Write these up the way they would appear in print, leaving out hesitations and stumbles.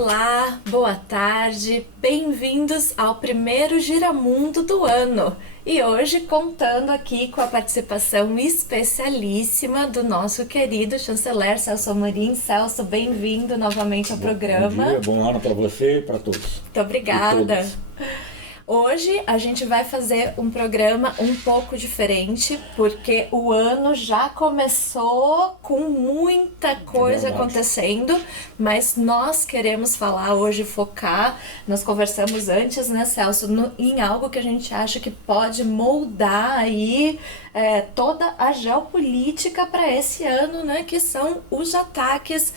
Olá, boa tarde, bem-vindos ao primeiro Giramundo do ano. E hoje contando aqui com a participação especialíssima do nosso querido chanceler Celso Amorim. Celso, bem-vindo novamente ao programa. Bom dia, bom ano para você e para todos. Muito obrigada. Hoje a gente vai fazer um programa um pouco diferente, porque o ano já começou com muita coisa acontecendo, mas nós queremos falar hoje, focar, nós conversamos antes, né, Celso, em algo que a gente acha que pode moldar aí toda a geopolítica para esse ano, né, que são os ataques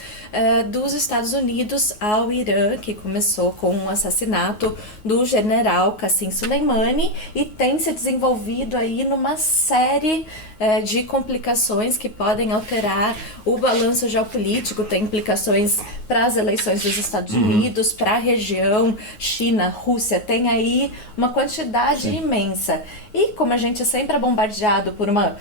dos Estados Unidos ao Irã, que começou com o assassinato do general Qasem Soleimani e tem se desenvolvido aí numa série de complicações que podem alterar o balanço geopolítico, tem implicações para as eleições dos Estados Unidos, para a região, China, Rússia, tem aí uma quantidade imensa. E como a gente sempre é bombardeado por uma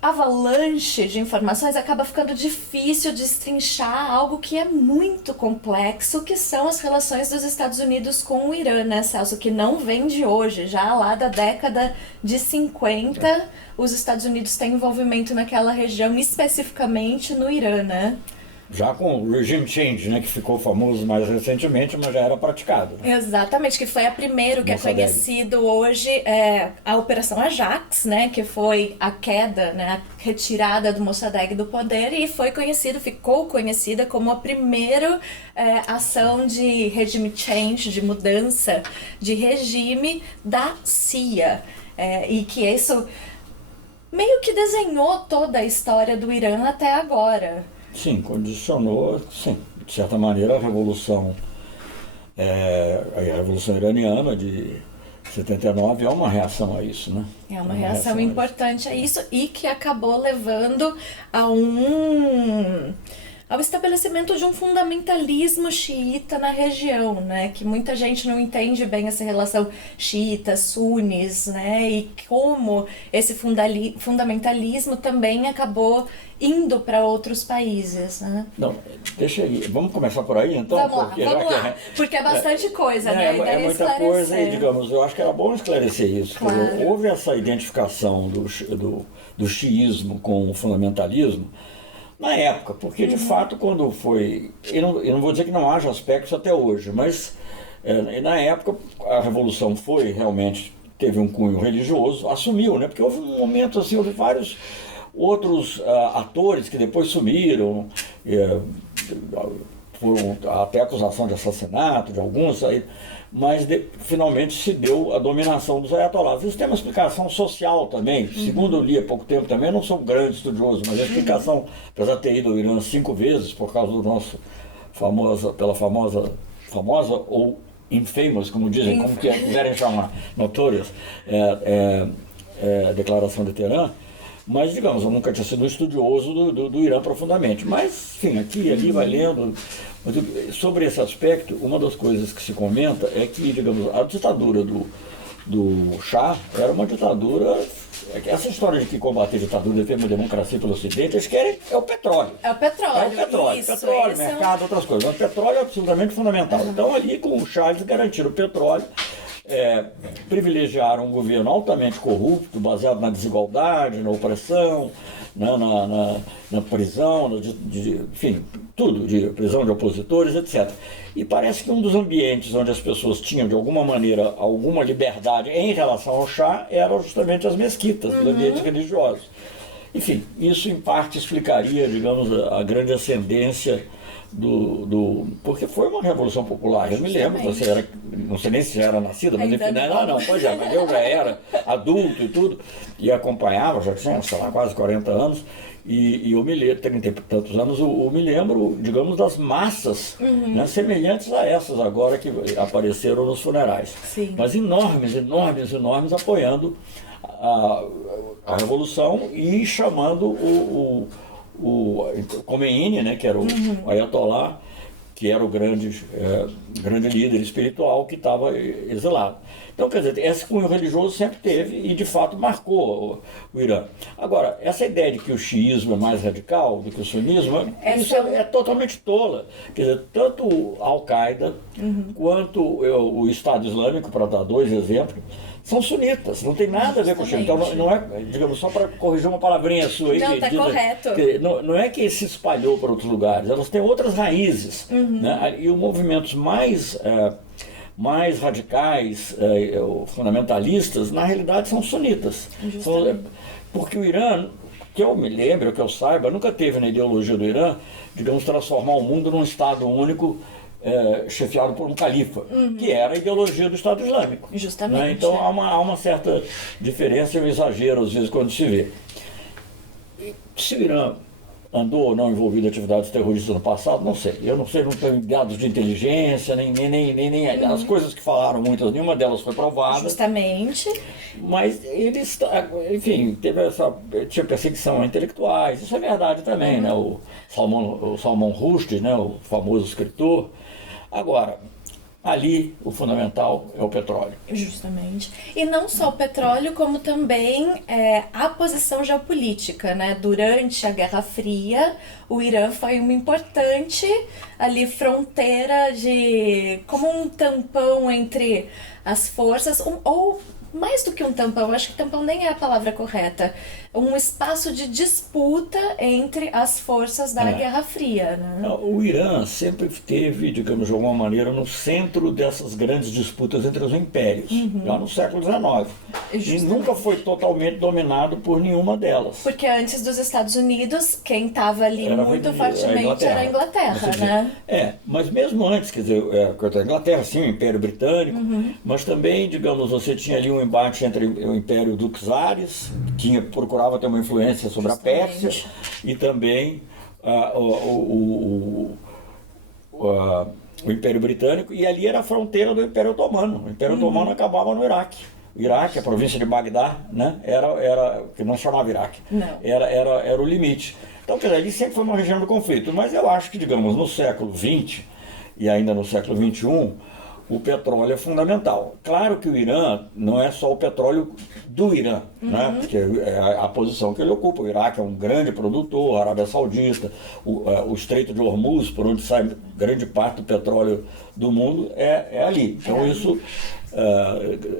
avalanche de informações, acaba ficando difícil destrinchar algo que é muito complexo, que são as relações dos Estados Unidos com o Irã, né, Celso? Que não vem de hoje, já lá da década de 50, os Estados Unidos têm envolvimento naquela região, especificamente no Irã, né? Já com o regime change, né, que ficou famoso mais recentemente, mas já era praticado. Né? Exatamente, que foi a primeira que Mossadegh. é conhecido hoje, a Operação Ajax, né, que foi a queda, né, a retirada do Mossadegh do poder e ficou conhecida como a primeira ação de regime change, de mudança de regime da CIA. E que isso meio que desenhou toda a história do Irã até agora. Sim, condicionou, sim, de certa maneira, a Revolução Iraniana de 79 é uma reação a isso, né? É uma reação a isso. importante a isso e que acabou levando ao estabelecimento de um fundamentalismo xiita na região, né? Que muita gente não entende bem essa relação xiita, sunis, né? E como esse fundamentalismo também acabou indo para outros países, né? Não, deixa aí, vamos começar por aí então? Vamos lá, porque é bastante coisa, né? A ideia É muita esclarecer. coisa e, digamos, eu acho que era bom esclarecer isso. Claro. Quer dizer, houve essa identificação do xiismo com o fundamentalismo na época, porque de fato quando foi, eu não vou dizer que não haja aspectos até hoje, mas na época a revolução realmente teve um cunho religioso, assumiu, né? Porque houve um momento assim, houve vários outros atores que depois sumiram, foram até acusação de assassinato de alguns, mas finalmente se deu a dominação dos ayatollahs. Isso tem uma explicação social também, segundo eu li há pouco tempo também, eu não sou um grande estudioso, mas a explicação, apesar de ter ido ao Irã 5 vezes por causa do nosso famosa ou infamous, como dizem, como quiserem chamar, notorious, Declaração de Teherã. Mas, digamos, eu nunca tinha sido um estudioso do Irã profundamente. Mas, enfim, aqui e ali vai lendo. Sobre esse aspecto, uma das coisas que se comenta é que, digamos, a ditadura do Shah era uma ditadura. Essa história de que combater ditadura e defender a democracia pelo Ocidente, eles querem o petróleo. É o petróleo. Petróleo, mercado, outras coisas. Mas o petróleo é absolutamente fundamental. Então, ali com o Shah, eles garantiram o petróleo. Privilegiaram um governo altamente corrupto, baseado na desigualdade, na opressão, na prisão, enfim, tudo, de prisão de opositores, etc. E parece que um dos ambientes onde as pessoas tinham, de alguma maneira, alguma liberdade em relação ao Shah eram justamente as mesquitas, os ambientes religiosos. Enfim, isso em parte explicaria, digamos, a grande ascendência porque foi uma revolução popular. Eu me lembro, não sei nem se já era nascida, mas enfim, pois é, mas eu já era adulto e tudo, e acompanhava, já tinha, sei lá, quase 40 anos, e eu me lembro, 30 e tantos anos, eu me lembro, digamos, das massas, né, semelhantes a essas agora que apareceram nos funerais. Sim. Mas enormes, apoiando a revolução e chamando o Khomeini, né, que era o Ayatollah, que era o grande líder espiritual que estava exilado. Então, quer dizer, esse cunho religioso sempre teve e, de fato, marcou o Irã. Agora, essa ideia de que o xiismo é mais radical do que o sunismo, isso é totalmente tola. Quer dizer, tanto a Al-Qaeda quanto o Estado Islâmico, para dar dois exemplos, são sunitas, não tem nada a ver com o Xia. Então, não é, digamos, só para corrigir uma palavrinha sua aí. Não, está correto. Não é que se espalhou para outros lugares, elas têm outras raízes. Né? E os movimentos mais radicais, fundamentalistas, na realidade são sunitas. Porque o Irã, que eu me lembro, que eu saiba, nunca teve na ideologia do Irã, digamos, transformar o mundo num Estado único, chefiado por um califa, que era a ideologia do Estado Islâmico. Justamente. Né? Então há uma certa diferença e um exagero, às vezes, quando se vê. E se o Irã andou ou não envolvido em atividades terroristas no passado, não sei. Eu não sei, não tenho dados de inteligência, nem as coisas que falaram, nenhuma delas foi provada. Justamente. Mas eles, enfim, tinha perseguição a intelectuais, isso é verdade também, né? O Salman Rushdie, né? O famoso escritor. Agora, ali o fundamental é o petróleo. Justamente. E não só o petróleo, como também a posição geopolítica, né? Durante a Guerra Fria, o Irã foi uma importante ali fronteira como um tampão entre as forças, ou mais do que um tampão, acho que tampão nem é a palavra correta, um espaço de disputa entre as forças da Guerra Fria. Né? O Irã sempre esteve, digamos, de alguma maneira, no centro dessas grandes disputas entre os impérios, já no século XIX. E nunca foi totalmente dominado por nenhuma delas. Porque antes dos Estados Unidos, quem estava ali muito fortemente era a Inglaterra, né? Mas mesmo antes, quer dizer, a Inglaterra, sim, o Império Britânico, mas também, digamos, você tinha ali um embate entre o Império dos Czares, que procurava ter uma influência sobre a Pérsia, e também o Império Britânico, e ali era a fronteira do Império Otomano. O Império Otomano acabava no Iraque. O Iraque, a província de Bagdá, né, era que não chamava Iraque, era o limite. Então, quer dizer, ali sempre foi uma região de conflito. Mas eu acho que, digamos, no século XX e ainda no século XXI, o petróleo é fundamental. Claro que o Irã não é só o petróleo do Irã, né? Porque é a posição que ele ocupa. O Iraque é um grande produtor, a Arábia Saudita, o Estreito de Hormuz, por onde sai grande parte do petróleo do mundo, é ali. Então isso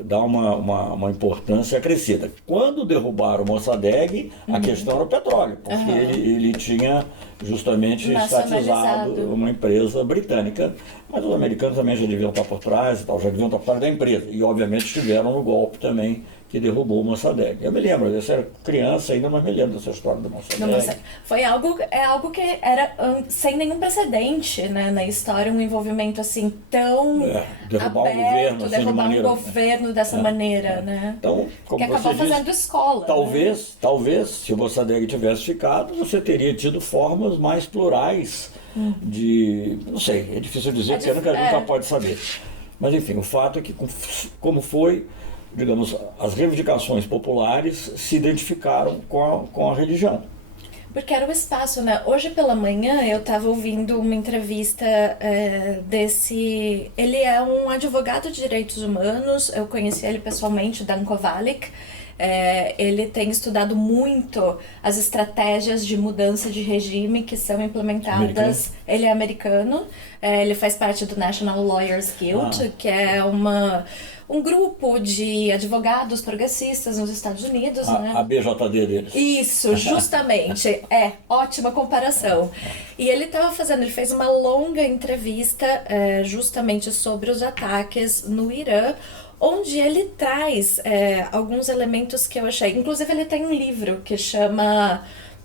dá uma importância acrescida. Quando derrubaram o Mossadegh, a questão era o petróleo, porque ele tinha justamente estatizado uma empresa britânica, mas os americanos também já deviam estar por trás e tal, já deviam estar por trás da empresa, e obviamente estiveram no golpe também que derrubou o Mossadegh. Eu me lembro, eu era criança ainda, mas me lembro dessa história do Mossadegh. Foi algo que era sem nenhum precedente, né, na história, um envolvimento assim tão derrubar aberto, um governo, assim, derrubar um governo dessa maneira, né? Então, como que acabou fazendo escola. Talvez, se o Mossadegh tivesse ficado, você teria tido formas mais plurais de... Não sei, é difícil dizer, porque nunca pode saber. Mas enfim, o fato é que, como foi, digamos, as reivindicações populares se identificaram com a religião. Porque era o espaço, né? Hoje pela manhã eu estava ouvindo uma entrevista desse... Ele é um advogado de direitos humanos, eu conheci ele pessoalmente, Dan Kovalik. Ele tem estudado muito as estratégias de mudança de regime que são implementadas. Ele é americano, ele faz parte do National Lawyers Guild, que é um grupo de advogados progressistas nos Estados Unidos, né? A BJD deles. Isso, justamente. Ótima comparação. E ele fez uma longa entrevista justamente sobre os ataques no Irã, onde ele traz alguns elementos que eu achei. Inclusive, ele tem um livro que chama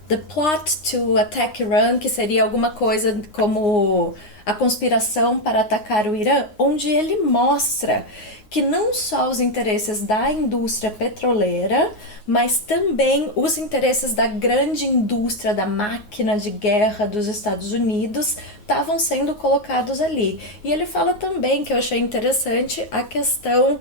The Plot to Attack Iran, que seria alguma coisa como a conspiração para atacar o Irã, onde ele mostra que não só os interesses da indústria petroleira, mas também os interesses da grande indústria da máquina de guerra dos Estados Unidos estavam sendo colocados ali. E ele fala também, que eu achei interessante, a questão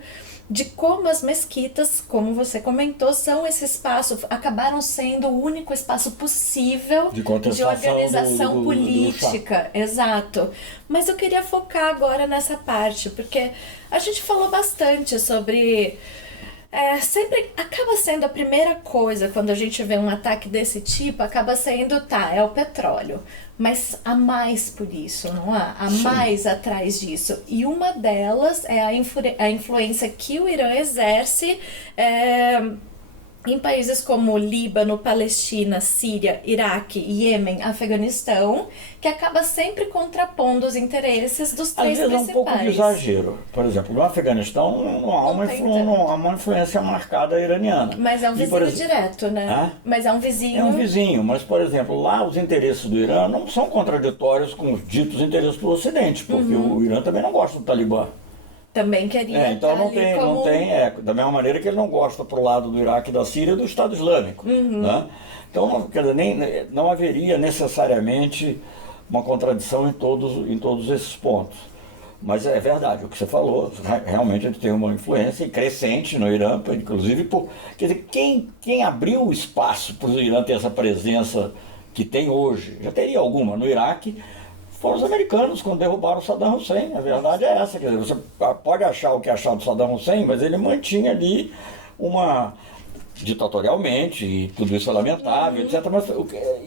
de como as mesquitas, como você comentou, são esse espaço, acabaram sendo o único espaço possível de organização política. Exato. Mas eu queria focar agora nessa parte, porque a gente falou bastante sobre... sempre acaba sendo a primeira coisa quando a gente vê um ataque desse tipo, acaba sendo, é o petróleo. Mas há mais por isso, não há? Há Sim. mais atrás disso. E uma delas é a influência que o Irã exerce em países como Líbano, Palestina, Síria, Iraque, Iêmen, Afeganistão, que acaba sempre contrapondo os interesses dos três principais. Às vezes é um pouco de exagero. Por exemplo, no Afeganistão não há uma influência marcada iraniana. Mas é um vizinho direto, né? Mas é um vizinho... É um vizinho, mas, por exemplo, lá os interesses do Irã não são contraditórios com os ditos interesses do Ocidente, porque o Irã também não gosta do Talibã. Também queria então não tem, da mesma maneira que ele não gosta pro lado do Iraque e da Síria do Estado Islâmico. Né? Então, quer dizer, não haveria necessariamente uma contradição em todos esses pontos. Mas é verdade, o que você falou, realmente ele tem uma influência crescente no Irã, inclusive quer dizer, quem abriu o espaço para o Irã ter essa presença que tem hoje, já teria alguma no Iraque, foram os americanos quando derrubaram Saddam Hussein. A verdade é essa, quer dizer, você pode achar o que achar do Saddam Hussein, mas ele mantinha ali ditatorialmente, e tudo isso é lamentável, etc. Mas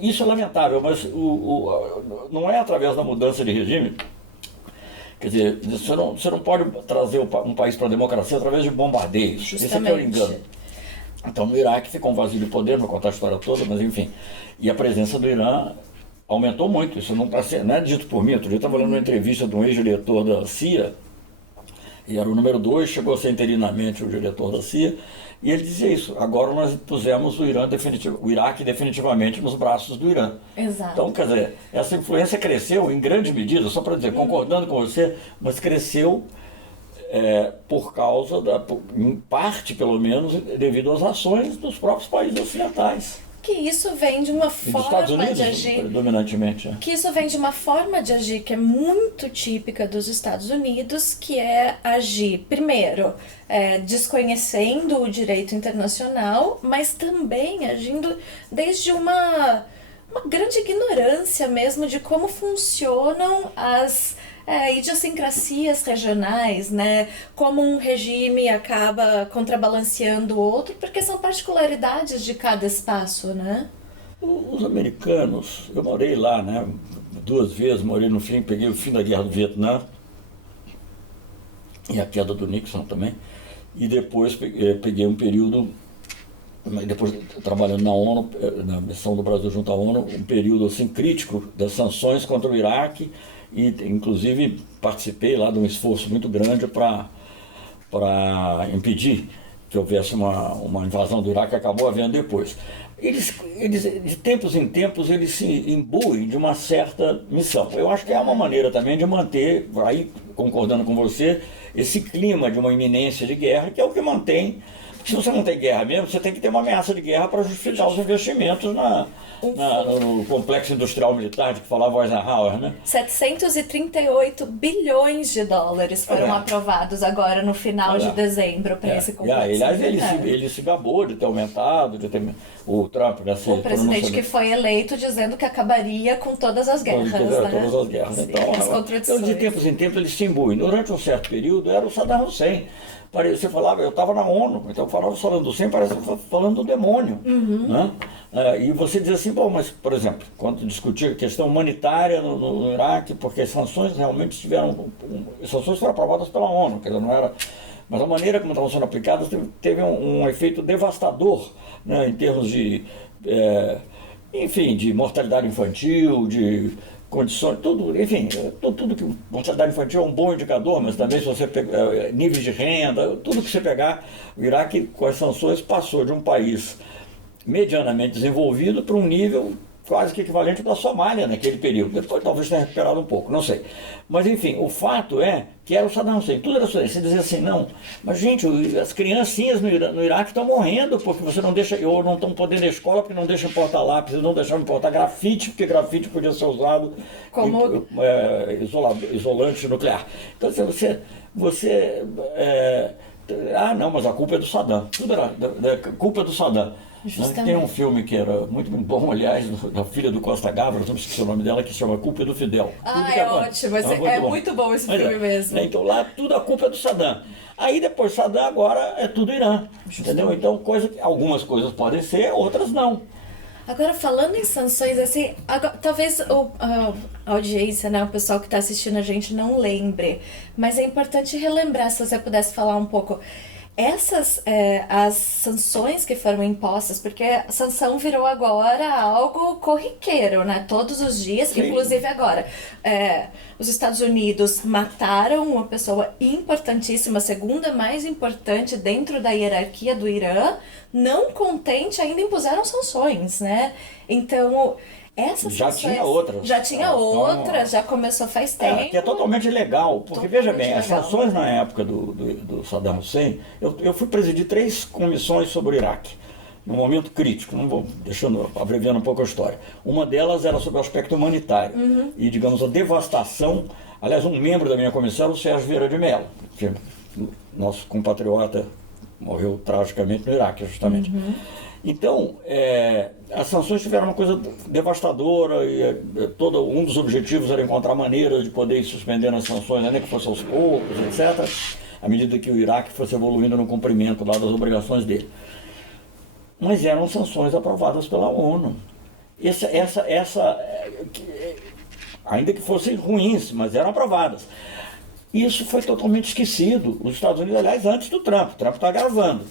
isso é lamentável, mas não é através da mudança de regime. Quer dizer, você não pode trazer um país para a democracia através de bombardeios. Justamente. Esse é que é o engano. Então no Iraque ficou um vazio de poder, não vou contar a história toda, mas enfim. E a presença do Irã aumentou muito, isso não é dito por mim. Outro dia eu estava lendo uma entrevista de um ex-diretor da CIA, e era o número 2, chegou a ser interinamente o diretor da CIA, e ele dizia isso: agora nós pusemos o Iraque definitivamente nos braços do Irã. Exato. Então, quer dizer, essa influência cresceu em grande medida, só para dizer, concordando com você, mas cresceu por causa, em parte pelo menos, devido às ações dos próprios países ocidentais. Que isso vem de uma forma de agir, predominantemente. Que isso vem de uma forma de agir que é muito típica dos Estados Unidos, que é agir, primeiro, desconhecendo o direito internacional, mas também agindo desde uma grande ignorância mesmo de como funcionam as idiosincrasias regionais, né? Como um regime acaba contrabalanceando o outro, porque são particularidades de cada espaço, né? Os americanos, eu morei lá, né? 2 vezes, peguei o fim da Guerra do Vietnã e a queda do Nixon também, e depois peguei um período, depois trabalhando na ONU, na missão do Brasil junto à ONU, um período assim crítico das sanções contra o Iraque, e inclusive participei lá de um esforço muito grande para impedir que houvesse uma invasão do Iraque, que acabou havendo depois. Eles, de tempos em tempos, eles se imbuem de uma certa missão. Eu acho que é uma maneira também de manter, aí concordando com você, esse clima de uma iminência de guerra, que é o que mantém. Se você não tem guerra mesmo, você tem que ter uma ameaça de guerra para justificar os investimentos no complexo industrial militar de que falava Eisenhower, né? 738 bilhões de dólares foram aprovados agora no final de dezembro para esse complexo aliás, militar. ele se gabou de ter aumentado, o Trump, né? O presidente que foi eleito dizendo que acabaria com todas as guerras, né? Todas as guerras. Sim, então, de tempos em tempos, eles se imbuem. Durante um certo período, era o Saddam Hussein. Você falava, eu estava na ONU, então eu falava falando do Hussein, parece falando do demônio. Né? E você diz assim, bom, mas, por exemplo, quando discutir a questão humanitária no Iraque, porque as sanções realmente as sanções foram aprovadas pela ONU, quer dizer, não era. Mas a maneira como estavam sendo aplicadas teve um efeito devastador, né, em termos de mortalidade infantil, de condições, tudo, enfim, tudo que mortalidade infantil é um bom indicador, mas também se você pegar níveis de renda, tudo que você pegar, o Iraque com as sanções passou de um país medianamente desenvolvido para um nível quase que equivalente da Somália naquele período. Depois talvez tenha recuperado um pouco, não sei. Mas enfim, o fato é que era o Saddam Hussein, tudo era Saddam Hussein. Você dizia assim, não, mas gente, as criancinhas no Iraque estão morrendo porque você não deixa, ou não estão podendo ir à escola porque não deixam importar lápis, não deixam importar grafite, porque grafite podia ser usado como isolante nuclear. Então você não, mas a culpa é do Saddam. Tudo era culpa do Saddam. Tem um filme que era muito bom, aliás, da filha do Costa Gavras, não sei o nome dela, que se chama Culpa é do Fidel. Ótimo, muito bom esse filme mesmo. Então lá tudo a culpa é do Saddam. Aí depois Saddam agora é tudo Irã, entendeu? Então algumas coisas podem ser, outras não. Agora, falando em sanções, assim, talvez a audiência, né, o pessoal que está assistindo a gente não lembre, mas é importante relembrar, se você pudesse falar um pouco. As sanções que foram impostas, porque a sanção virou agora algo corriqueiro, né? Todos os dias, sim. Inclusive agora. Os Estados Unidos mataram uma pessoa importantíssima, a segunda mais importante dentro da hierarquia do Irã, não contente, ainda impuseram sanções, né? Então, essas já sanções, tinha outras. Já tinha outras, já começou faz tempo. Que é totalmente legal, porque veja bem, as sanções na época do Saddam Hussein, eu fui presidir 3 comissões sobre o Iraque, num momento crítico, não vou abreviando um pouco a história. Uma delas era sobre o aspecto humanitário, e digamos a devastação, aliás um membro da minha comissão era o Sérgio Vieira de Mello, que nosso compatriota morreu tragicamente no Iraque, justamente. Então, as sanções tiveram uma coisa devastadora e um dos objetivos era encontrar maneiras de poder ir suspendendo as sanções, ainda que fosse aos poucos, etc., à medida que o Iraque fosse evoluindo no cumprimento lá das obrigações dele. Mas eram sanções aprovadas pela ONU. Ainda que fossem ruins, mas eram aprovadas. Isso foi totalmente esquecido. Os Estados Unidos, aliás, antes do Trump está agravando,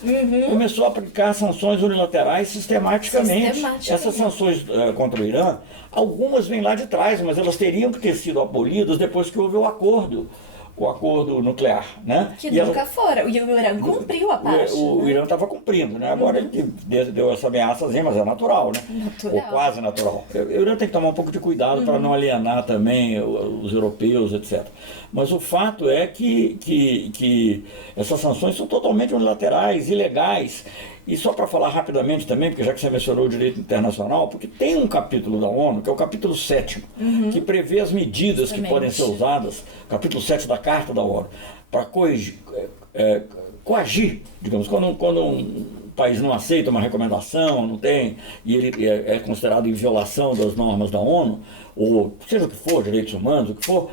começou a aplicar sanções unilaterais sistematicamente. Essas sanções contra o Irã, algumas vêm lá de trás, mas elas teriam que ter sido abolidas depois que houve o acordo nuclear, né? Que nunca foram. E o Irã cumpriu a parte. O Irã estava cumprindo, né? Agora ele deu essa ameaçazinha, mas é natural, né? Ou quase natural. O Irã tem que tomar um pouco de cuidado para não alienar também os europeus, etc. Mas o fato é que essas sanções são totalmente unilaterais, ilegais. E só para falar rapidamente também, porque já que você mencionou o direito internacional, porque tem um capítulo da ONU, que é o capítulo 7º, que prevê as medidas que podem ser usadas, capítulo 7 da Carta da ONU, para coagir, digamos, quando um país não aceita uma recomendação, não tem, e ele é considerado em violação das normas da ONU, ou seja o que for, direitos humanos, o que for,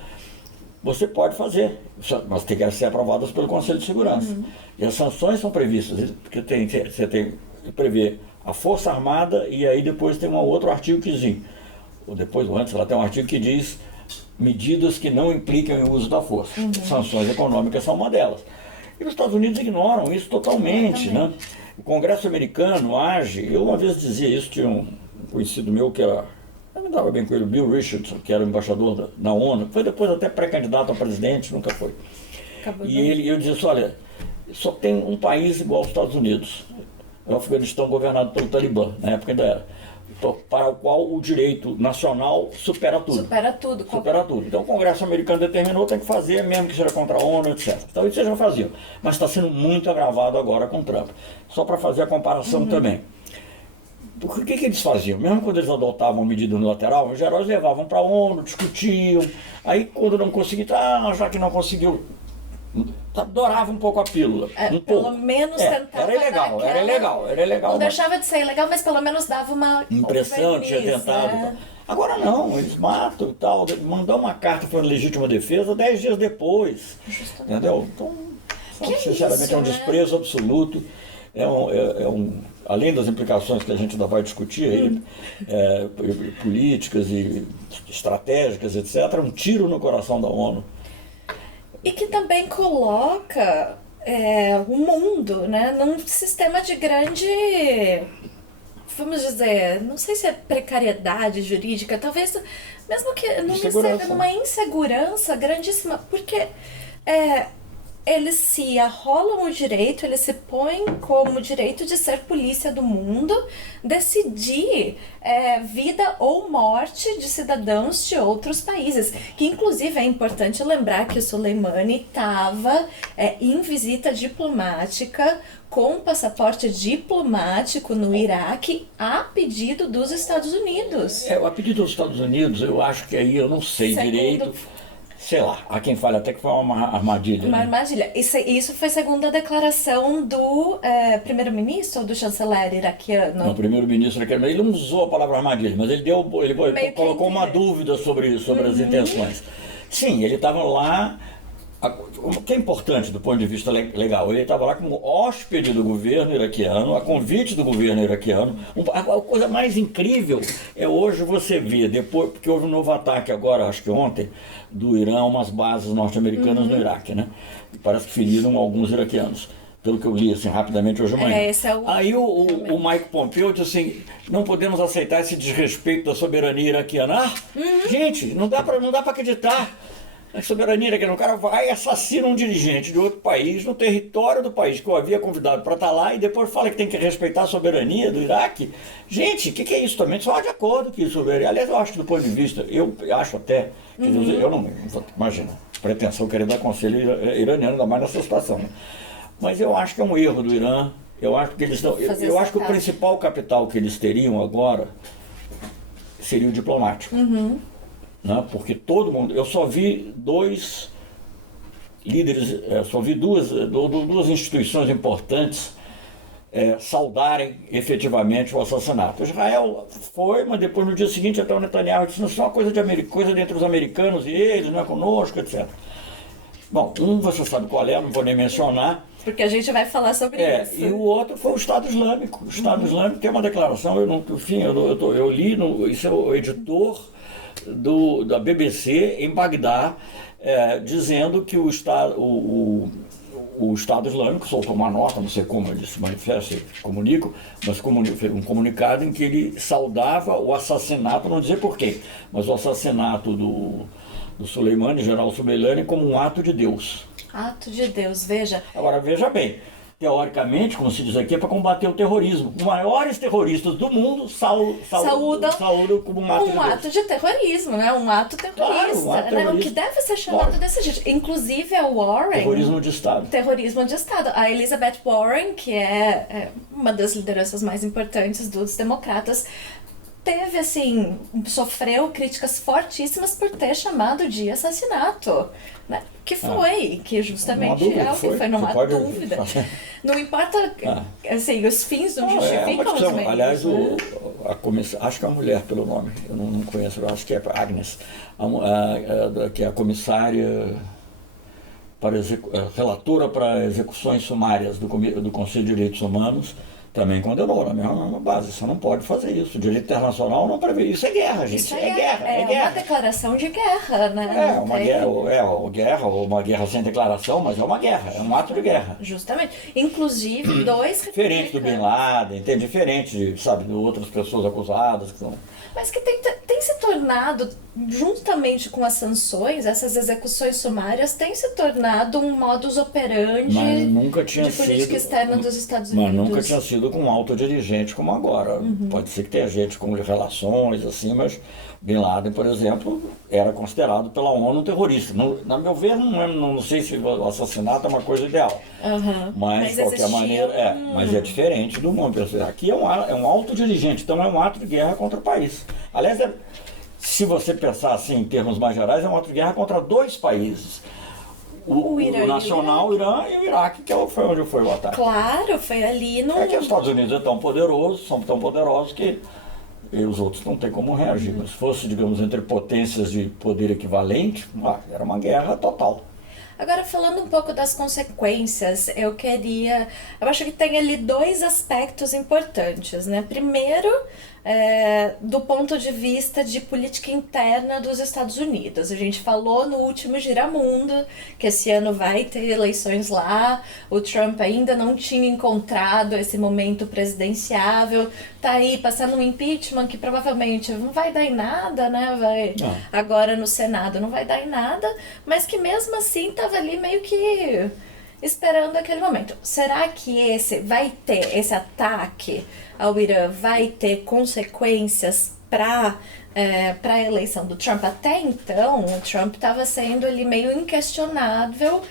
você pode fazer, mas tem que ser aprovadas pelo Conselho de Segurança. E as sanções são previstas, porque você tem que prever a Força Armada e aí depois tem um outro artigo que diz, ou depois ou antes, ela tem um artigo que diz medidas que não impliquem o uso da força. Sanções econômicas são uma delas. E os Estados Unidos ignoram isso totalmente, né? O Congresso americano age, eu uma vez dizia isso, tinha um conhecido meu que era, eu me dava bem com ele, Bill Richardson, que era o embaixador na ONU, foi depois até pré-candidato a presidente, nunca foi. Eu dizia assim, olha, só tem um país igual aos Estados Unidos, é o Afeganistão governado pelo Talibã, na época ainda era, para o qual o direito nacional supera tudo. Supera tudo. Então o Congresso americano determinou, tem que fazer, mesmo que seja contra a ONU, etc. Então isso eles já faziam, mas está sendo muito agravado agora com o Trump. Só para fazer a comparação também. O que eles faziam? Mesmo quando eles adotavam uma medida unilateral, em geral eles levavam para a ONU, discutiam, aí quando não conseguiu, já que não conseguiu, dourava um pouco a pílula. Pelo menos tentava. Era ilegal. Não deixava de ser ilegal, mas pelo menos dava uma impressão que tinha tentado. Agora não, eles matam e tal, mandam uma carta para legítima defesa 10 dias depois. Justamente. Entendeu? Então, sinceramente, é um desprezo absoluto. Além das implicações que a gente ainda vai discutir, políticas e estratégicas, etc., um tiro no coração da ONU. E que também coloca o mundo, né, num sistema de grande, vamos dizer, não sei se é precariedade jurídica, talvez mesmo que numa insegurança grandíssima, porque eles se arrolam o direito, eles se põem como direito de ser polícia do mundo, decidir vida ou morte de cidadãos de outros países. Que inclusive é importante lembrar que o Soleimani estava em visita diplomática com passaporte diplomático no Iraque a pedido dos Estados Unidos. A pedido dos Estados Unidos, eu acho que aí eu não sei direito. Sei lá, há quem fale até que foi uma armadilha. Uma armadilha. Isso foi segundo a declaração do primeiro-ministro ou do chanceler iraquiano? Não, o primeiro-ministro iraquiano, ele não usou a palavra armadilha, mas ele colocou uma dúvida sobre as intenções. Sim, ele estava lá, o que é importante do ponto de vista legal, ele estava lá como hóspede do governo iraquiano, a convite do governo iraquiano. A coisa mais incrível é hoje você ver, depois, porque houve um novo ataque agora, acho que ontem, do Irã, umas bases norte-americanas no Iraque, né? E parece que feriram alguns iraquianos, pelo que eu li assim, rapidamente hoje de manhã. Aí o Mike Pompeo disse assim, não podemos aceitar esse desrespeito da soberania iraquiana. Gente, não dá para acreditar. A soberania iraquiana, o cara vai e assassina um dirigente de outro país, no território do país que eu havia convidado para estar lá, e depois fala que tem que respeitar a soberania do Iraque. Gente, o que é isso também? Só de acordo que isso. Aliás, eu acho que do ponto de vista, eu acho até, eu não imagina, pretensão querer dar conselho iraniano, ainda mais nessa situação. Né? Mas eu acho que é um erro do Irã. Eu acho que eles não. Eu acho que o principal capital que eles teriam agora seria o diplomático. Né? Porque todo mundo. Eu só vi dois líderes, só vi duas instituições importantes saudarem efetivamente o assassinato. Israel foi, mas depois no dia seguinte até o Netanyahu disse: isso é uma coisa entre os americanos e eles, não é conosco, etc. Bom, você sabe qual é, não vou nem mencionar. Porque a gente vai falar sobre isso. E o outro foi o Estado Islâmico. O Estado Islâmico tem uma declaração, eu li, isso é o editor da BBC em Bagdá, dizendo que o Estado Islâmico soltou uma nota, não sei como ele se manifesta, se comunica, mas fez um comunicado em que ele saudava o assassinato, não dizer porquê, mas o assassinato do Soleimani, general Soleimani, como um ato de Deus. Ato de Deus, veja. Agora, veja bem, teoricamente, como se diz aqui, é para combater o terrorismo. Os maiores terroristas do mundo saúdam como um ato de terrorismo, né? Um ato terrorista. Claro, um ato terrorista. O que deve ser chamado desse jeito. Inclusive a Warren... Terrorismo de Estado. Terrorismo de Estado. A Elizabeth Warren, que é uma das lideranças mais importantes dos democratas, teve, assim, sofreu críticas fortíssimas por ter chamado de assassinato, né? Que justamente não há dúvida. Não importa, assim, os fins não justificam os meios. Aliás, acho que é a mulher pelo nome, eu não conheço, eu acho que é Agnes, que é a comissária, relatora para execuções sumárias do Conselho de Direitos Humanos, também condenou na mesma base. Você não pode fazer isso. O direito internacional não prevê. Isso é guerra, gente. Isso é guerra. É uma declaração de guerra, né? Guerra, ou uma guerra sem declaração, mas é uma guerra. É um ato de guerra. Justamente. Inclusive, diferente do Bin Laden, diferente de outras pessoas acusadas. Mas que tem se tornado, juntamente com as sanções, essas execuções sumárias, tem se tornado um modus operandi de política externa dos Estados Unidos. Mas nunca tinha sido com um alto dirigente como agora. Pode ser que tenha gente com relações, assim, mas Bin Laden, por exemplo, era considerado pela ONU um terrorista. Na meu ver, não sei se o assassinato é uma coisa ideal. Mas de qualquer maneira, mas é diferente do mundo. Aqui é um alto dirigente, então é um ato de guerra contra o país. Aliás, se você pensar assim em termos mais gerais, é um ato de guerra contra dois países. O nacional, o Irã e o Iraque, que foi onde foi o ataque. Claro, foi ali no... É que os Estados Unidos são tão poderosos que os outros não têm como reagir. Mas se fosse, digamos, entre potências de poder equivalente, era uma guerra total. Agora, falando um pouco das consequências, eu acho que tem ali dois aspectos importantes, né? Primeiro, do ponto de vista de política interna dos Estados Unidos. A gente falou no último Giramundo que esse ano vai ter eleições lá, o Trump ainda não tinha encontrado esse momento presidenciável, tá aí passando um impeachment que provavelmente não vai dar em nada, né? Agora no Senado não vai dar em nada, mas que mesmo assim tava ali meio que esperando aquele momento. Será que esse ataque ao Irã vai ter consequências para a eleição do Trump? Até então, o Trump estava sendo ali meio inquestionável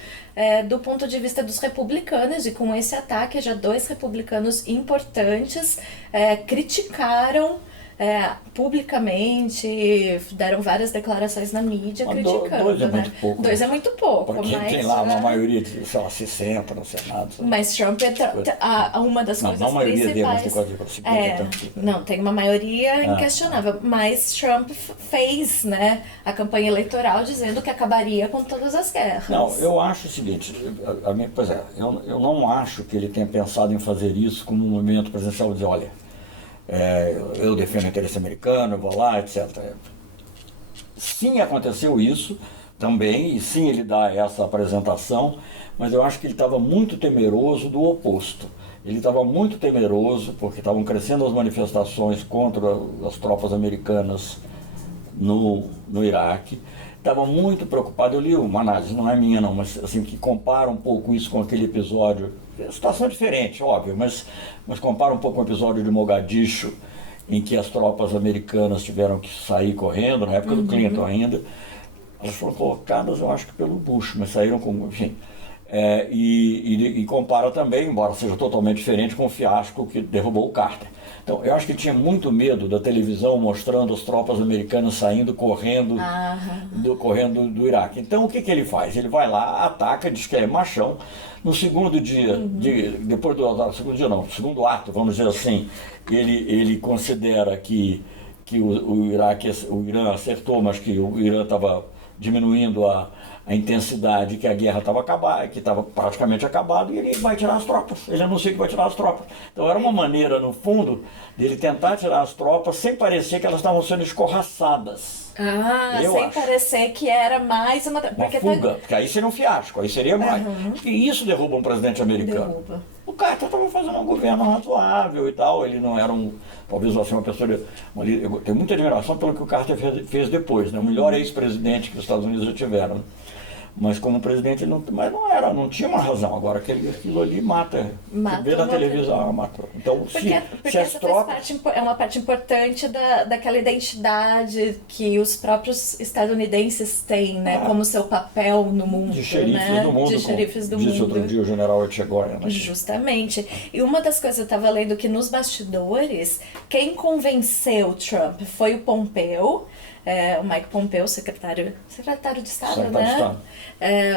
do ponto de vista dos republicanos, e com esse ataque já 2 republicanos importantes criticaram publicamente, deram várias declarações na mídia criticando. 2 é muito pouco. 2 é muito pouco. Porque mas, tem lá uma maioria de, sei lá, 60 no Senado. Mas Trump uma das coisas não a maioria principais. Deles, tem quase 50 não, tem uma maioria inquestionável. Mas Trump fez, né, a campanha eleitoral dizendo que acabaria com todas as guerras. Não, eu acho o seguinte, eu não acho que ele tenha pensado em fazer isso como um movimento presidencial de dizer, olha, eu defendo o interesse americano, eu vou lá, etc. Sim, aconteceu isso também, e sim, ele dá essa apresentação, mas eu acho que ele estava muito temeroso do oposto. Ele estava muito temeroso porque estavam crescendo as manifestações contra as tropas americanas no Iraque. Estava muito preocupado, eu li uma análise, não é minha não, mas assim, que compara um pouco isso com aquele episódio, situação diferente, óbvio, mas compara um pouco com o episódio de Mogadishu, em que as tropas americanas tiveram que sair correndo, na época do Clinton ainda. Elas foram colocadas, eu acho que pelo Bush, mas saíram com, enfim. E compara também, embora seja totalmente diferente, com o fiasco que derrubou o Carter. Então, eu acho que tinha muito medo da televisão mostrando as tropas americanas saindo, correndo do Iraque. Então, o que ele faz? Ele vai lá, ataca, diz que é machão. No segundo dia, segundo ato, vamos dizer assim, ele considera que o Irã acertou, mas que o Irã estava diminuindo a intensidade, que a guerra que estava praticamente acabada, e ele vai tirar as tropas. Ele anuncia que vai tirar as tropas. Então era uma maneira, no fundo, dele tentar tirar as tropas sem parecer que elas estavam sendo escorraçadas. Sem parecer que era mais uma fuga, porque aí seria um fiasco, aí seria mais. E isso derruba um presidente americano. Derruba. O Carter estava fazendo um governo razoável e tal, ele não era talvez assim, uma pessoa eu tenho muita admiração pelo que o Carter fez depois, né? O melhor ex-presidente que os Estados Unidos já tiveram. Mas como presidente ele não tinha uma razão. Agora aquilo ali mata. Vê na televisão, matou. Então, porque essa é uma parte importante daquela identidade que os próprios estadunidenses têm, né? Como seu papel no mundo. De xerifes do mundo. De xerifes do mundo. Disse outro dia o general Etchegória. Né? Justamente. E uma das coisas eu estava lendo que nos bastidores, quem convenceu Trump foi o Pompeo. O Mike Pompeo, secretário de Estado, né?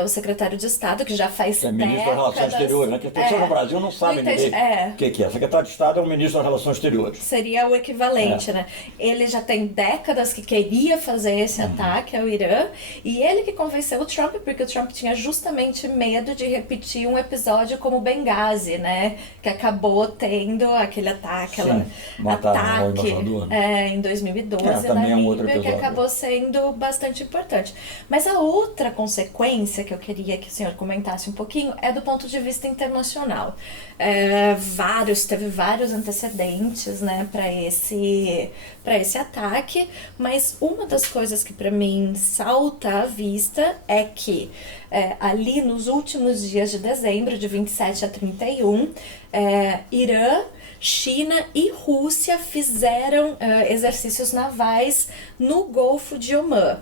O secretário de Estado, que já faz décadas... ministro das Relações Exteriores, né? Que a pessoa no Brasil não sabe ninguém o que é. Secretário de Estado é o ministro das Relações Exteriores. Seria o equivalente, né? Ele já tem décadas que queria fazer esse ataque ao Irã, e ele que convenceu o Trump, porque o Trump tinha justamente medo de repetir um episódio como Benghazi, né? Que acabou tendo aquele ataque, em 2012, também é um outro episódio. Acabou sendo bastante importante. Mas a outra consequência que eu queria que o senhor comentasse um pouquinho é do ponto de vista internacional. Teve vários antecedentes, né, para esse ataque, mas uma das coisas que para mim salta à vista é que ali nos últimos dias de dezembro, de 27 a 31, Irã, China e Rússia fizeram exercícios navais no Golfo de Omã.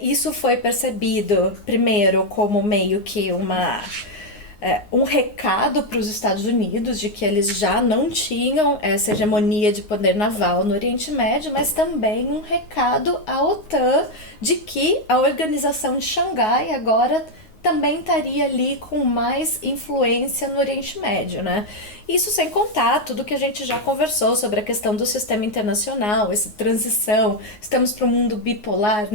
Isso foi percebido primeiro como meio que um recado para os Estados Unidos de que eles já não tinham essa hegemonia de poder naval no Oriente Médio, mas também um recado à OTAN de que a Organização de Xangai agora também estaria ali com mais influência no Oriente Médio, né? Isso sem contar tudo que a gente já conversou sobre a questão do sistema internacional, essa transição, estamos para um mundo bipolar,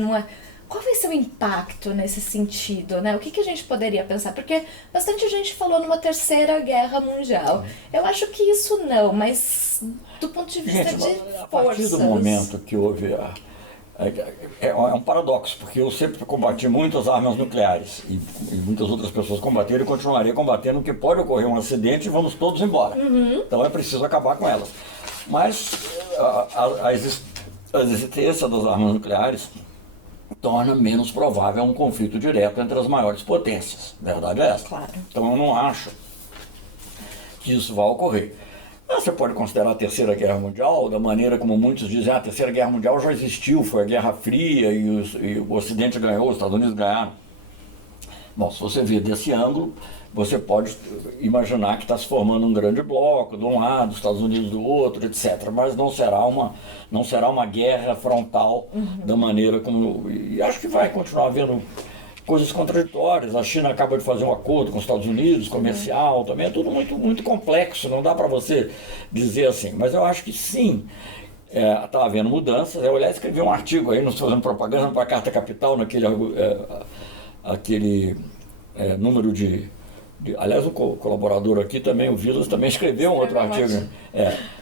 qual vai ser o impacto nesse sentido, né? O que a gente poderia pensar? Porque bastante gente falou numa terceira guerra mundial. Eu acho que isso não, mas do ponto de vista de forças... A partir do momento que houve é um paradoxo, porque eu sempre combati muitas armas nucleares e muitas outras pessoas combateram e continuarei combatendo, que pode ocorrer um acidente e vamos todos embora. Então é preciso acabar com elas. Mas a existência das armas nucleares torna menos provável um conflito direto entre as maiores potências. A verdade é essa. Claro. Então eu não acho que isso vai ocorrer. Você pode considerar a Terceira Guerra Mundial da maneira como muitos dizem, a Terceira Guerra Mundial já existiu, foi a Guerra Fria e o Ocidente ganhou, os Estados Unidos ganharam. Bom, se você vê desse ângulo, você pode imaginar que está se formando um grande bloco, de um lado, os Estados Unidos do outro, etc. Mas não será uma guerra frontal da maneira como... E acho que vai continuar havendo coisas contraditórias. A China acaba de fazer um acordo com os Estados Unidos, comercial também, é tudo muito, muito complexo, não dá para você dizer assim. Mas eu acho que sim, está havendo mudanças. Eu, aliás, escrevi um artigo aí, não estou fazendo propaganda, para a Carta Capital, naquele número de... Aliás, o colaborador aqui também, o Vilas, também escreveu um outro artigo,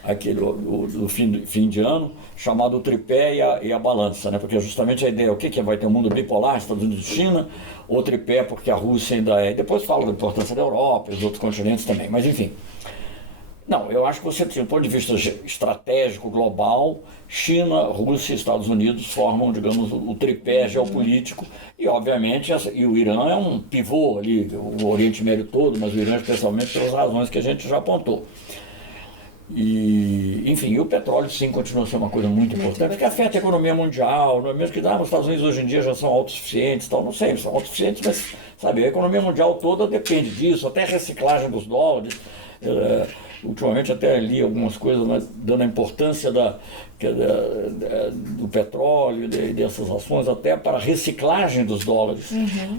aquele do fim de ano, chamado O Tripé e a Balança, né? Porque justamente a ideia, o que vai ter um mundo bipolar, Estados Unidos e China, o tripé porque a Rússia ainda é... Depois fala da importância da Europa e dos outros continentes também, mas enfim. Não, eu acho que você tem, do ponto de vista estratégico, global, China, Rússia e Estados Unidos formam, digamos, o tripé geopolítico e, obviamente, e o Irã é um pivô ali, o Oriente Médio todo, mas o Irã especialmente pelas razões que a gente já apontou. E, enfim, o petróleo sim continua a ser uma coisa muito importante, porque afeta a economia mundial, não é mesmo que os Estados Unidos hoje em dia já são autossuficientes, tal, não sei, são autossuficientes, mas, sabe, a economia mundial toda depende disso, até a reciclagem dos dólares. Ultimamente até li algumas coisas, mas dando a importância do petróleo e dessas ações até para a reciclagem dos dólares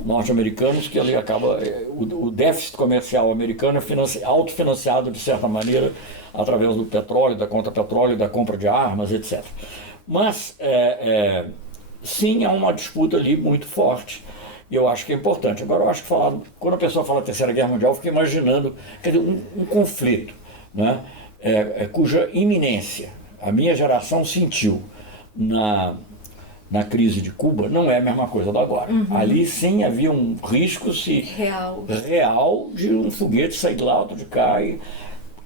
norte-americanos, que ali acaba, o déficit comercial americano é autofinanciado de certa maneira através do petróleo, da conta petróleo, da compra de armas, etc. Mas sim, há uma disputa ali muito forte. E eu acho que é importante. Agora, eu acho que quando a pessoa fala Terceira Guerra Mundial, eu fico imaginando, quer dizer, um conflito, né? Cuja iminência a minha geração sentiu na crise de Cuba, não é a mesma coisa da agora. Ali sim havia um risco real de um foguete sair de lá, outro de cá.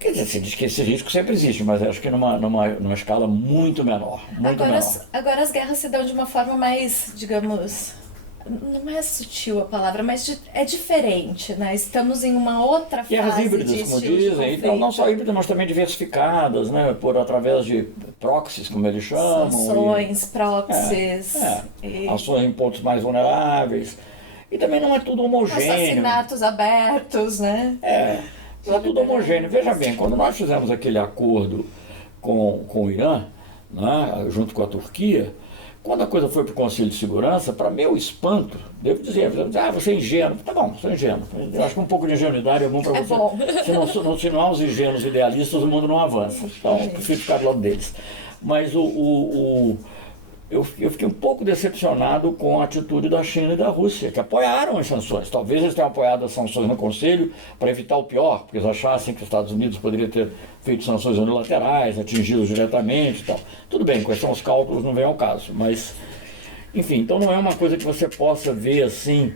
Quer dizer, você diz que esse risco sempre existe, mas acho que numa escala muito menor. Agora as guerras se dão de uma forma mais, digamos... Não é sutil a palavra, mas é diferente, né? Estamos em uma outra fase. Guerras híbridas, como dizem, então não só híbridas, mas também diversificadas, né? Através de proxies, como eles chamam. Ações, proxies. Ações em pontos mais vulneráveis. E também não é tudo homogêneo. Assassinatos abertos, né? Não é tudo homogêneo. Veja bem, quando nós fizemos aquele acordo com o Irã, né, junto com a Turquia, quando a coisa foi para o Conselho de Segurança, para meu espanto, devo dizer, você é ingênuo. Tá bom, sou ingênuo. Eu acho que um pouco de ingenuidade é bom para você. Bom. Se não há os ingênuos idealistas, o mundo não avança. Então, eu prefiro ficar do lado deles. Mas eu fiquei um pouco decepcionado com a atitude da China e da Rússia, que apoiaram as sanções. Talvez eles tenham apoiado as sanções no Conselho para evitar o pior, porque eles achassem que os Estados Unidos poderiam ter feito sanções unilaterais, atingi-los diretamente e tal. Tudo bem, quais são os cálculos não vem ao caso, mas, enfim, então não é uma coisa que você possa ver assim,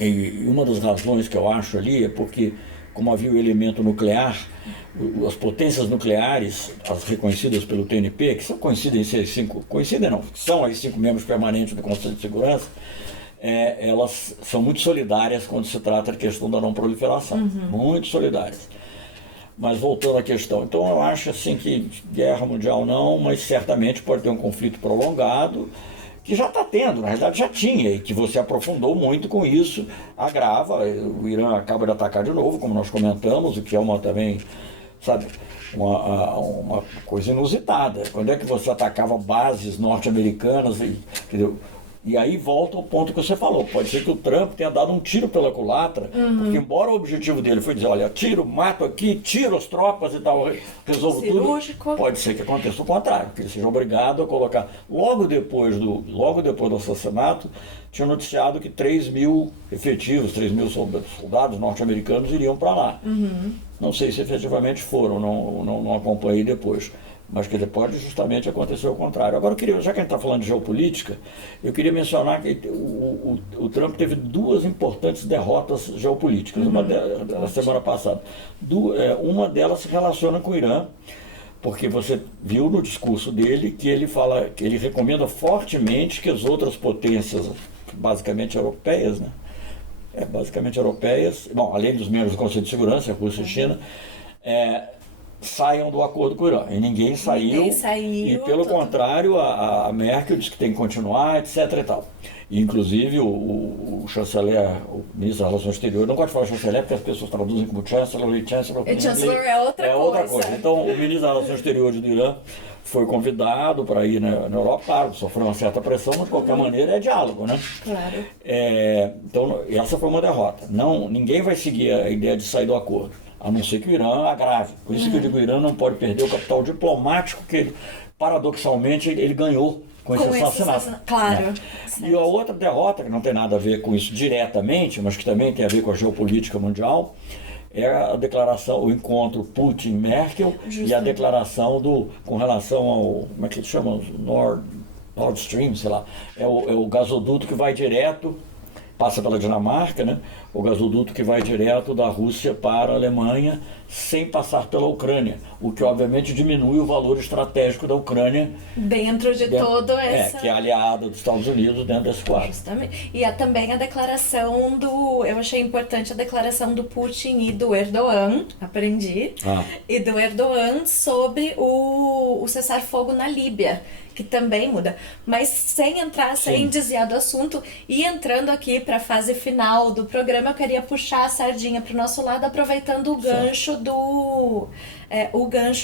e uma das razões que eu acho ali é porque, como havia o elemento nuclear, as potências nucleares, as reconhecidas pelo TNP, que são conhecidas em ser são as 5 membros permanentes do Conselho de Segurança, elas são muito solidárias quando se trata de questão da não proliferação, muito solidárias. Mas voltando à questão, então eu acho assim que guerra mundial não, mas certamente pode ter um conflito prolongado, que já está tendo, na realidade já tinha, e que você aprofundou muito com isso, agrava, o Irã acaba de atacar de novo, como nós comentamos, o que é também, sabe, uma coisa inusitada. Quando é que você atacava bases norte-americanas, entendeu? E aí volta ao ponto que você falou, pode ser que o Trump tenha dado um tiro pela culatra, porque embora o objetivo dele foi dizer, olha, tiro, mato aqui, tiro as tropas e tal, resolvo tudo, pode ser que aconteça o contrário, que ele seja obrigado a colocar, logo depois do assassinato, tinha noticiado que 3 mil efetivos, 3 mil soldados norte-americanos iriam para lá. Não sei se efetivamente foram, não acompanhei depois. Mas que pode justamente acontecer o contrário. Agora, já que a gente está falando de geopolítica, eu queria mencionar que o Trump teve 2 importantes derrotas geopolíticas, uma na semana passada. Uma delas se relaciona com o Irã, porque você viu no discurso dele que ele fala, que ele recomenda fortemente que as outras potências, basicamente europeias, né? Basicamente europeias, bom, além dos membros do Conselho de Segurança, Rússia e China, saiam do acordo com o Irã. E ninguém saiu. E pelo contrário, a Merkel disse que tem que continuar, etc. e tal. E, inclusive o chanceler, o ministro das Relações Exteriores, não gosto de falar chanceler porque as pessoas traduzem como chancellor e chancellor. E chancellor é outra coisa. Então o ministro das Relações Exteriores do Irã foi convidado para ir na Europa, claro, sofreu uma certa pressão, mas de qualquer maneira é diálogo, né? Claro. Então essa foi uma derrota. Ninguém vai seguir a ideia de sair do acordo, a não ser que o Irã agrave. Por isso que eu digo que o Irã não pode perder o capital diplomático que ele, paradoxalmente, ele ganhou com esse assassinato. Claro. E a outra derrota, que não tem nada a ver com isso diretamente, mas que também tem a ver com a geopolítica mundial, é a declaração, o encontro Putin-Merkel e a declaração com relação ao, como é que eles chamam? Nord Stream, sei lá, é o gasoduto que vai direto, passa pela Dinamarca, né? O gasoduto que vai direto da Rússia para a Alemanha, sem passar pela Ucrânia, o que obviamente diminui o valor estratégico da Ucrânia dentro de todo essa... que é aliada dos Estados Unidos dentro desse quadro. Justamente. E também a declaração eu achei importante a declaração do Putin e do Erdogan, e do Erdogan sobre o cessar-fogo na Líbia, que também muda, mas sem desviar do assunto, e entrando aqui para a fase final do programa, eu queria puxar a sardinha para o nosso lado, aproveitando o gancho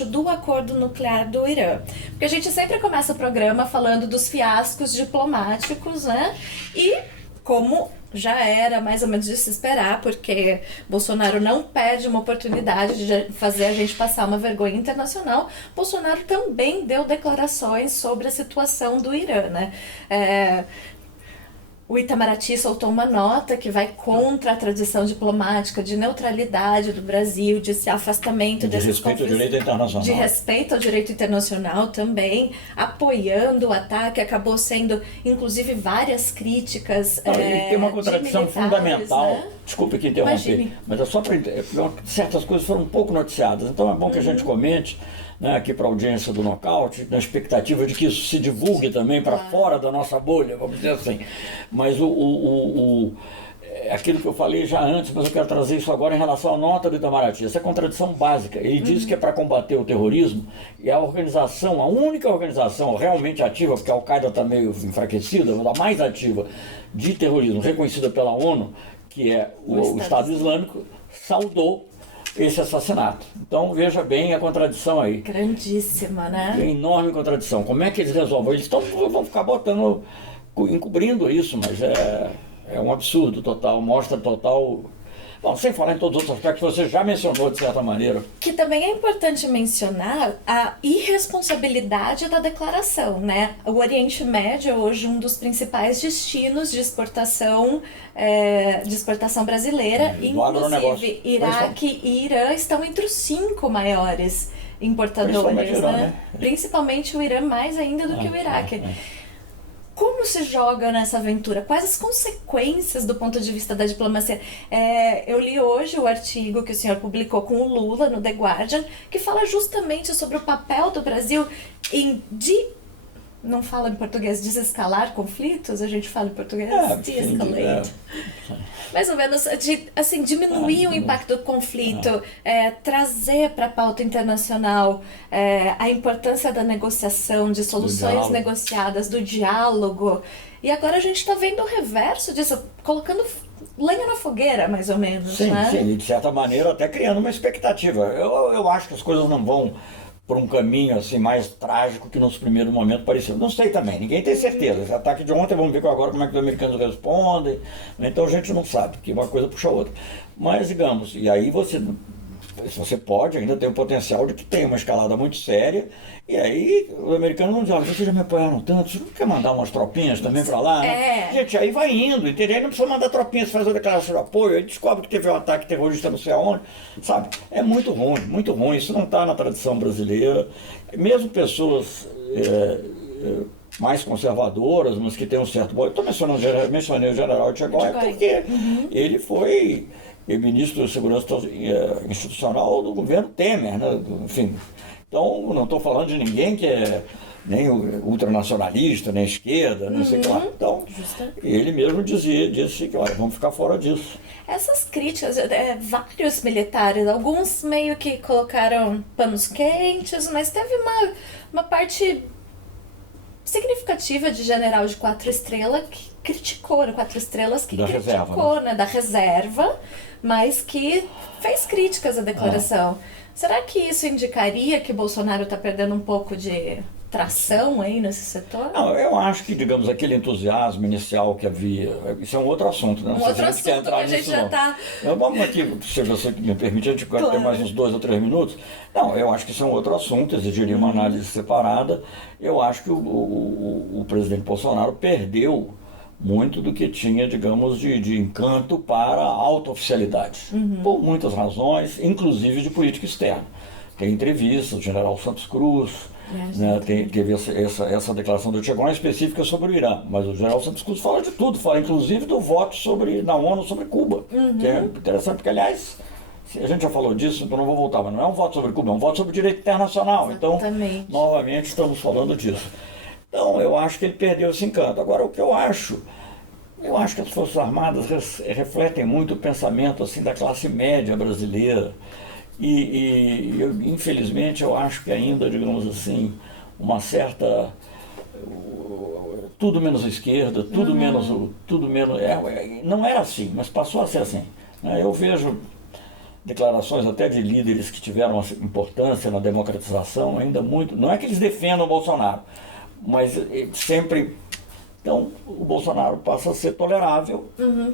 do acordo nuclear do Irã. Porque a gente sempre começa o programa falando dos fiascos diplomáticos, né? E como já era mais ou menos de se esperar, porque Bolsonaro não perde uma oportunidade de fazer a gente passar uma vergonha internacional, Bolsonaro também deu declarações sobre a situação do Irã, né? O Itamaraty soltou uma nota que vai contra a tradição diplomática de neutralidade do Brasil, de afastamento desses conflitos. De respeito ao direito internacional. De respeito ao direito internacional também, apoiando o ataque, acabou sendo, inclusive, várias críticas. Tem uma contradição fundamental, né? Desculpe que interromper, mas é só para certas coisas foram um pouco noticiadas, então é bom que a gente comente, né, aqui para a audiência do Nocaute, na expectativa de que isso se divulgue também para fora da nossa bolha, vamos dizer assim. Mas aquilo que eu falei já antes, mas eu quero trazer isso agora em relação à nota do Itamaraty. Essa é a contradição básica. Ele diz que é para combater o terrorismo, e a única organização realmente ativa, porque a Al-Qaeda está meio enfraquecida, a mais ativa de terrorismo, reconhecida pela ONU, que é o Estado Islâmico, saudou esse assassinato. Então veja bem a contradição aí. Grandíssima, né? Enorme contradição. Como é que eles resolvem? Eles vão ficar encobrindo isso, mas é um absurdo total, mostra total... Bom, sem falar em todos os outros aspectos que você já mencionou de certa maneira. Que também é importante mencionar a irresponsabilidade da declaração, né? O Oriente Médio é hoje um dos principais destinos de exportação brasileira, inclusive Iraque e Irã estão entre os 5 maiores importadores, né? Principalmente o Irã, mais ainda do que o Iraque. Como se joga nessa aventura? Quais as consequências do ponto de vista da diplomacia? Eu li hoje o artigo que o senhor publicou com o Lula no The Guardian, que fala justamente sobre o papel do Brasil não fala em português desescalar conflitos, a gente fala em português de-escalate. Mais ou menos, diminuir o impacto do conflito, trazer para a pauta internacional a importância da negociação, de soluções negociadas, do diálogo. E agora a gente está vendo o reverso disso, colocando lenha na fogueira, mais ou menos. Sim, e de certa maneira até criando uma expectativa. Eu acho que as coisas não vão por um caminho assim mais trágico que nos primeiros momentos pareceu. Não sei também, ninguém tem certeza. Esse ataque de ontem, vamos ver agora como é que os americanos respondem. Então a gente não sabe, que uma coisa puxa a outra. Mas digamos, e aí você pode, ainda tem o potencial de que tenha uma escalada muito séria, e aí os americanos vão dizer, vocês já me apoiaram tanto, você não quer mandar umas tropinhas também para lá? Né? Gente, aí vai indo, entendeu? Aí não precisa mandar tropinhas, fazer a declaração de apoio, aí descobre que teve um ataque terrorista não sei aonde, sabe? É muito ruim, isso não está na tradição brasileira. Mesmo pessoas mais conservadoras, mas que têm um certo... Bom, eu mencionei o general Etchegóia porque ele foi ministro da Segurança Institucional do governo Temer, né? Enfim, Então, não estou falando de ninguém que é nem ultranacionalista, nem esquerda, não sei o que lá. Então, ele mesmo disse que, olha, vamos ficar fora disso. Essas críticas, vários militares, alguns meio que colocaram panos quentes, mas teve uma parte significativa de general de 4 estrelas que criticou, né, 4 estrelas que da criticou, reserva, né, da reserva, mas que fez críticas à declaração. Será que isso indicaria que Bolsonaro está perdendo um pouco de tração aí nesse setor? Não, eu acho que, digamos, aquele entusiasmo inicial que havia, isso é um outro assunto, né? Um outro assunto que a gente já está... Vamos aqui, se você me permite, a gente vai ter mais uns 2 ou 3 minutos. Não, eu acho que isso é um outro assunto, exigiria uma análise separada. Eu acho que o presidente Bolsonaro perdeu muito do que tinha, digamos, de encanto para a auto-oficialidade, por muitas razões, inclusive de política externa. Tem entrevistas do general Santos Cruz, né, teve essa declaração do Che específica sobre o Irã, mas o general Santos Cruz fala de tudo, fala inclusive do voto na ONU sobre Cuba, que é interessante, porque, aliás, a gente já falou disso, então não vou voltar, mas não é um voto sobre Cuba, é um voto sobre direito internacional. Exatamente. Então, novamente, estamos falando disso. Então, eu acho que ele perdeu esse encanto. Agora, o que eu acho que as Forças Armadas refletem muito o pensamento assim, da classe média brasileira. Infelizmente, eu acho que ainda, digamos assim, uma certa... tudo menos a esquerda, tudo menos... não era assim, mas passou a ser assim. Eu vejo declarações até de líderes que tiveram importância na democratização, ainda muito... Não é que eles defendam o Bolsonaro, mas sempre... Então, o Bolsonaro passa a ser tolerável.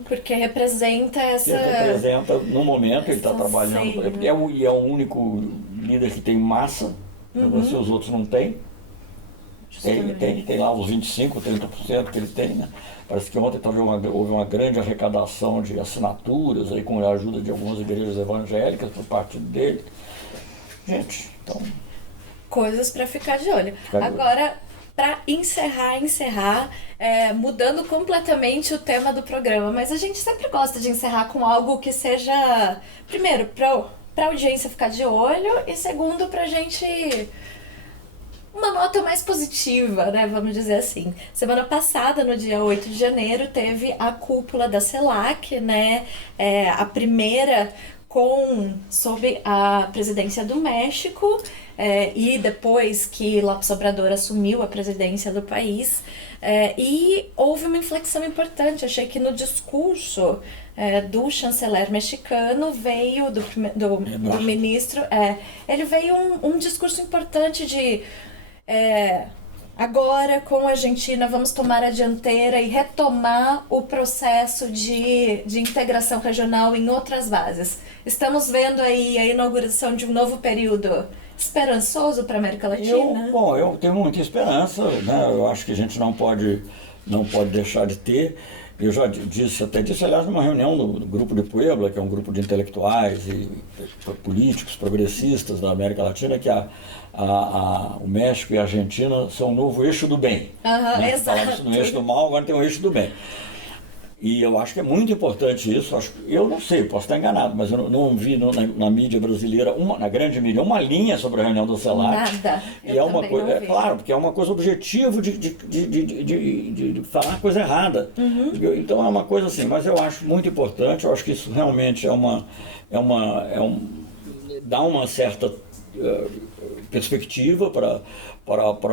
Porque representa essa... Representa, no momento, ele está trabalhando. É o único líder que tem massa, se os outros não têm. Tem lá os 25%, 30% que ele tem, né? Parece que ontem houve uma grande arrecadação de assinaturas, aí, com a ajuda de algumas igrejas evangélicas por parte dele. Gente, então... coisas para ficar de olho. Agora... para encerrar, mudando completamente o tema do programa, mas a gente sempre gosta de encerrar com algo que seja, primeiro, para a audiência ficar de olho, e segundo, para a gente... uma nota mais positiva, né, vamos dizer assim. Semana passada, no dia 8 de janeiro, teve a cúpula da CELAC, né, a primeira sob a presidência do México, e depois que López Obrador assumiu a presidência do país, e houve uma inflexão importante. Achei que no discurso do chanceler mexicano veio, do ministro, ele veio um discurso importante de... agora, com a Argentina, vamos tomar a dianteira e retomar o processo de integração regional em outras bases. Estamos vendo aí a inauguração de um novo período esperançoso para a América Latina? Eu tenho muita esperança, né? Eu acho que a gente não pode deixar de ter. Eu já disse, aliás, numa reunião do Grupo de Puebla, que é um grupo de intelectuais e políticos progressistas da América Latina, que o México e a Argentina são o novo eixo do bem. Né? Exato. Falamos no eixo do mal, agora tem o eixo do bem. E eu acho que é muito importante isso. Eu não sei, posso estar enganado, mas eu não vi na mídia brasileira, na grande mídia, uma linha sobre a reunião do CELAC. Nada. E é uma coisa, claro, porque é uma coisa objetiva de falar coisa errada. Então é uma coisa assim, mas eu acho muito importante. Eu acho que isso realmente dá uma certa perspectiva para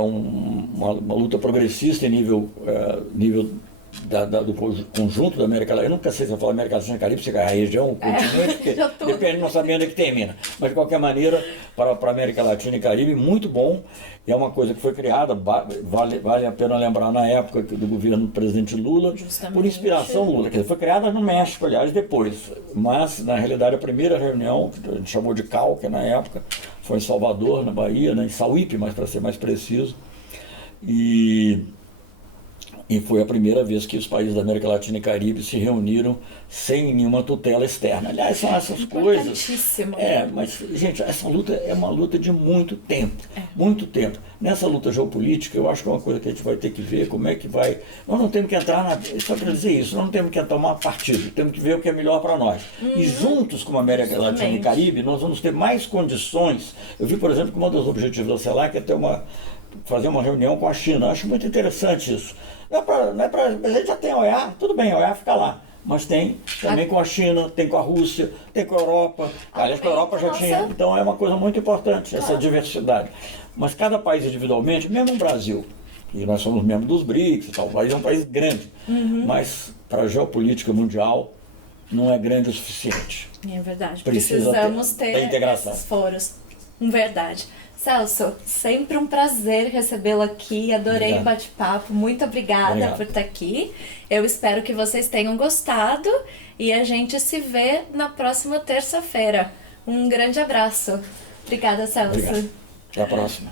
uma luta progressista em nível do conjunto da América Latina. Eu nunca sei se eu falo América Latina e Caribe, se é a região, o continente, porque depende, não sabendo onde é que termina. Mas, de qualquer maneira, para a América Latina e Caribe, muito bom. E é uma coisa que foi criada, vale a pena lembrar, na época do governo do presidente Lula, justamente por inspiração Lula. Quer dizer, foi criada no México, aliás, depois. Mas, na realidade, a primeira reunião, que a gente chamou de CALC na época, foi em Salvador, na Bahia, né, em Sauípe, mas para ser mais preciso. E E foi a primeira vez que os países da América Latina e Caribe se reuniram sem nenhuma tutela externa. Aliás, são essas coisas. Importantíssimo. Mas, gente, essa luta é uma luta de muito tempo. Muito tempo. Nessa luta geopolítica, eu acho que é uma coisa que a gente vai ter que ver como é que vai. Nós não temos que entrar só para dizer isso, nós não temos que tomar partido, temos que ver o que é melhor para nós. E juntos com a América Latina e Caribe, nós vamos ter mais condições. Eu vi, por exemplo, que um dos objetivos da CELAC é fazer uma reunião com a China. Eu acho muito interessante isso. A gente já tem a OEA, tudo bem, a OEA fica lá. Mas tem também com a China, tem com a Rússia, tem com a Europa. Aliás, com a Europa já tinha. Então é uma coisa muito importante, essa diversidade. Mas cada país individualmente, mesmo o Brasil, e nós somos membros dos BRICS e tal, o país é um país grande. Mas para a geopolítica mundial não é grande o suficiente. É verdade. Precisa Precisamos ter integração. esses foros. Verdade. Celso, sempre um prazer recebê-lo aqui, adorei o bate-papo, muito obrigada por estar aqui. Eu espero que vocês tenham gostado e a gente se vê na próxima terça-feira. Um grande abraço. Obrigada, Celso. Obrigado. Até a próxima.